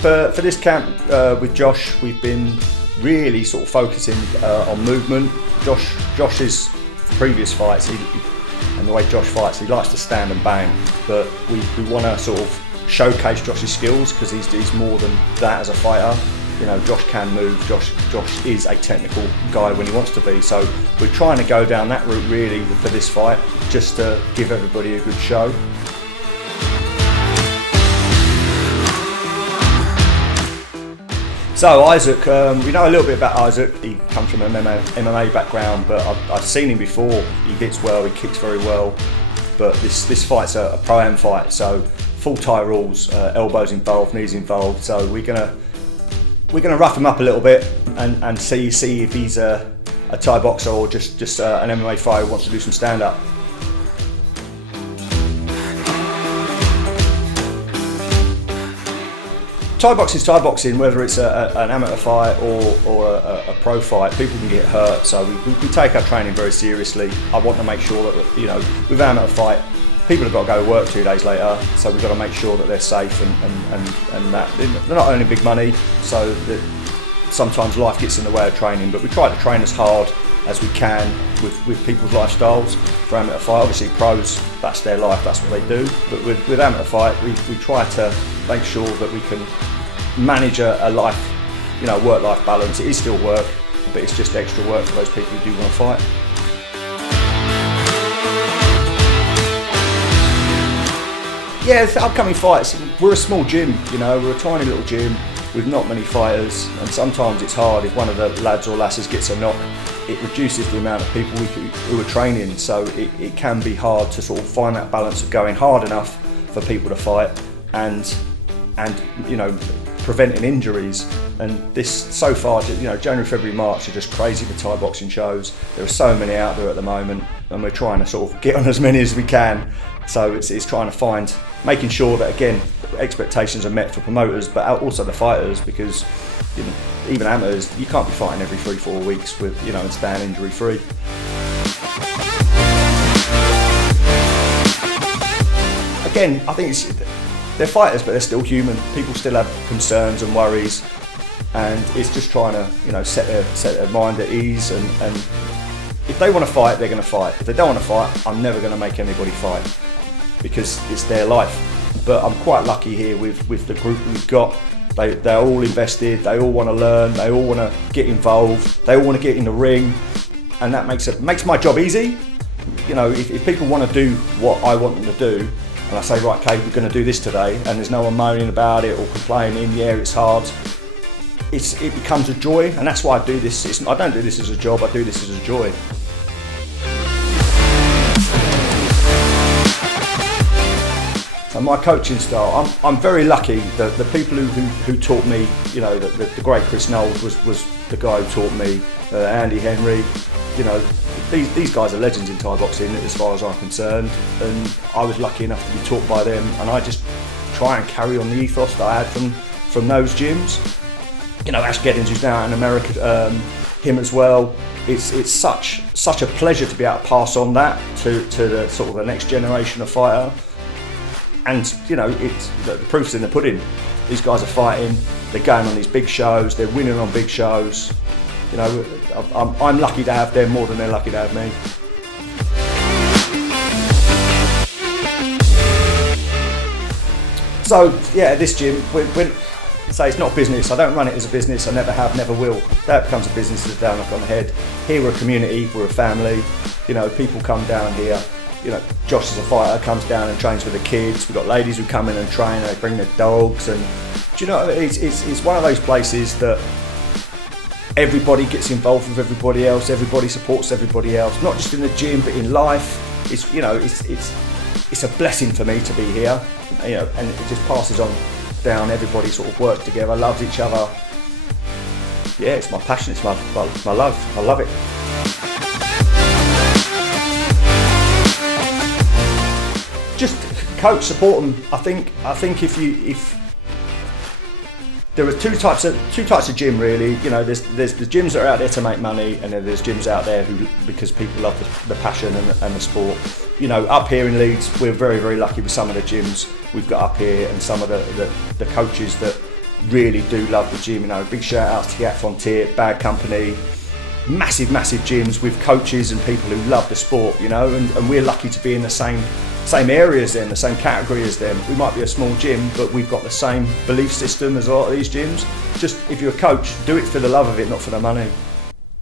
For this camp with Josh, we've been really sort of focusing on movement. Josh's previous fights, and the way Josh fights, he likes to stand and bang, but we want to sort of showcase Josh's skills, because he's more than that as a fighter. You know, Josh can move. Josh is a technical guy when he wants to be. So we're trying to go down that route really for this fight, just to give everybody a good show. So Isaac, we know a little bit about Isaac. He comes from an MMA background, but I've seen him before. He hits well, he kicks very well. But this fight's a pro-am fight, so full Thai rules, elbows involved, knees involved. So we're gonna rough him up a little bit and see if he's a Thai boxer or just an MMA fighter who wants to do some stand-up. Thai boxing is Thai boxing, whether it's an amateur fight or a pro fight. People can get hurt, so we take our training very seriously. I want to make sure that, you know, with an amateur fight, people have got to go to work 2 days later, so we've got to make sure that they're safe and that they're not earning big money, so that sometimes life gets in the way of training. But we try to train as hard as we can with people's lifestyles. For amateur fight, obviously pros, that's their life, that's what they do. But with amateur fight, we try to make sure that we can manage a life, you know, work-life balance. It is still work, but it's just extra work for those people who do want to fight. Yeah, the upcoming fights, we're a small gym, you know, we're a tiny little gym with not many fighters, and sometimes it's hard if one of the lads or lasses gets a knock. It reduces the amount of people who are training, so it can be hard to sort of find that balance of going hard enough for people to fight and you know, preventing injuries. And this, so far, you know, January, February, March are just crazy for Thai boxing shows. There are so many out there at the moment, and we're trying to sort of get on as many as we can. So it's trying to making sure that, again, expectations are met for promoters, but also the fighters, because, you know, even amateurs, you can't be fighting every 3-4 weeks with, you know, and staying injury free. Again, I think they're fighters, but they're still human. People still have concerns and worries, and it's just trying to, you know, set their mind at ease. And if they want to fight, they're going to fight. If they don't want to fight, I'm never going to make anybody fight, because it's their life. But I'm quite lucky here with the group we've got. They're all invested. They all want to learn. They all want to get involved. They all want to get in the ring, and that makes my job easy. You know, if people want to do what I want them to do, and I say, right, okay, we're going to do this today, and there's no one moaning about it or complaining, yeah, it's hard, it becomes a joy, and that's why I do this. I don't do this as a job, I do this as a joy. So my coaching style, I'm very lucky that the people who taught me, you know, the great Chris Knowles was the guy who taught me, Andy Henry, you know, these guys are legends in Thai boxing as far as I'm concerned, and I was lucky enough to be taught by them, and I just try and carry on the ethos that I had from those gyms. You know, Ash Geddins, who's now in America, him as well. It's such a pleasure to be able to pass on that to the sort of the next generation of fighter. And you know, the proof's in the pudding. These guys are fighting, they're going on these big shows, they're winning on big shows. You know, I'm lucky to have them more than they're lucky to have me. So yeah, this gym, say it's not business. I don't run it as a business. I never have, never will. That becomes a business that's down like on the head. Here we're a community, we're a family. You know, people come down here. You know, Josh is a fighter, comes down and trains with the kids. We've got ladies who come in and train. They bring their dogs, and do you know, it's one of those places that everybody gets involved with everybody else. Everybody supports everybody else, not just in the gym but in life. It's, you know, it's a blessing for me to be here. You know, and it just passes on down. Everybody sort of works together, loves each other. Yeah, it's my passion. It's my love. I love it. Just coach, support them. I think if there are two types of gym really. You know, there's the gyms that are out there to make money, and then there's gyms out there who, because people love the passion and the sport. You know, up here in Leeds, we're very, very lucky with some of the gyms we've got up here, and some of the coaches that really do love the gym. You know, big shout outs to Yat Frontier, Bad Company, massive gyms with coaches and people who love the sport, you know, and we're lucky to be in the same area as them, the same category as them. We might be a small gym, but we've got the same belief system as a lot of these gyms. Just if you're a coach, do it for the love of it, not for the money.